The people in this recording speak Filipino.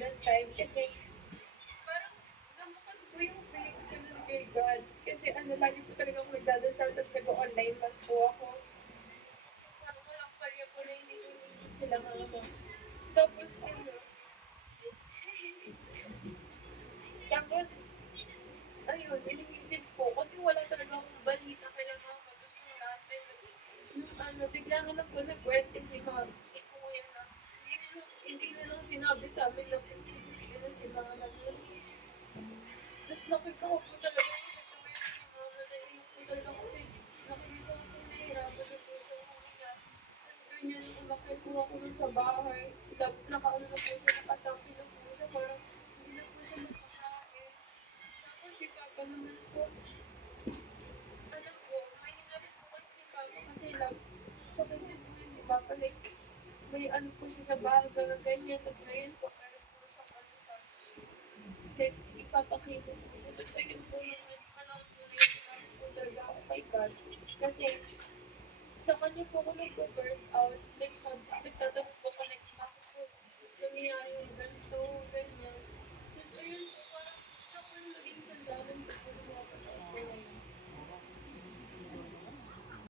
that time kasi parang namukas ko yung feeling ko nun kay God. Kasi lagi po talaga ako nagdadasal, tapos nag-online class po ako. Tapos parang walang palya po na hindi ko inisip sila mama. Tapos tapos, ayun, iniisip ko, kasi wala talaga akong balita kaya mama. Tapos nung last time, bigla nga lang po nagkwento si kuya na, hindi na lang sinabi sa amin na si mama nun. Tapos nakita ko po talaga yung situation ni mama, naiyak po talaga kasi nakikita ko po nahihirapan na po siya huminga. Tapos ganyan, umakyat po ako dun sa bahay, nakaano na po siya, nakatampi na po siya, parang hindi na po siya makakain. Tapos si papa naman po, alam ko, may rin po kasi si papa kasi sakit din po yun si papa, like, may ano po siya sa baga, ganyan, tapos ngayon po, meron po siyang sa like, ipapakita po siya. Tapos ayun po naman, panahon po na yun, sinabi po talaga ako kay God. Kasi, sa kanya po ako nagpo-burst out. Like, nagtatanong po ako, like, bakit po nangyayari yung ganito, ganyan.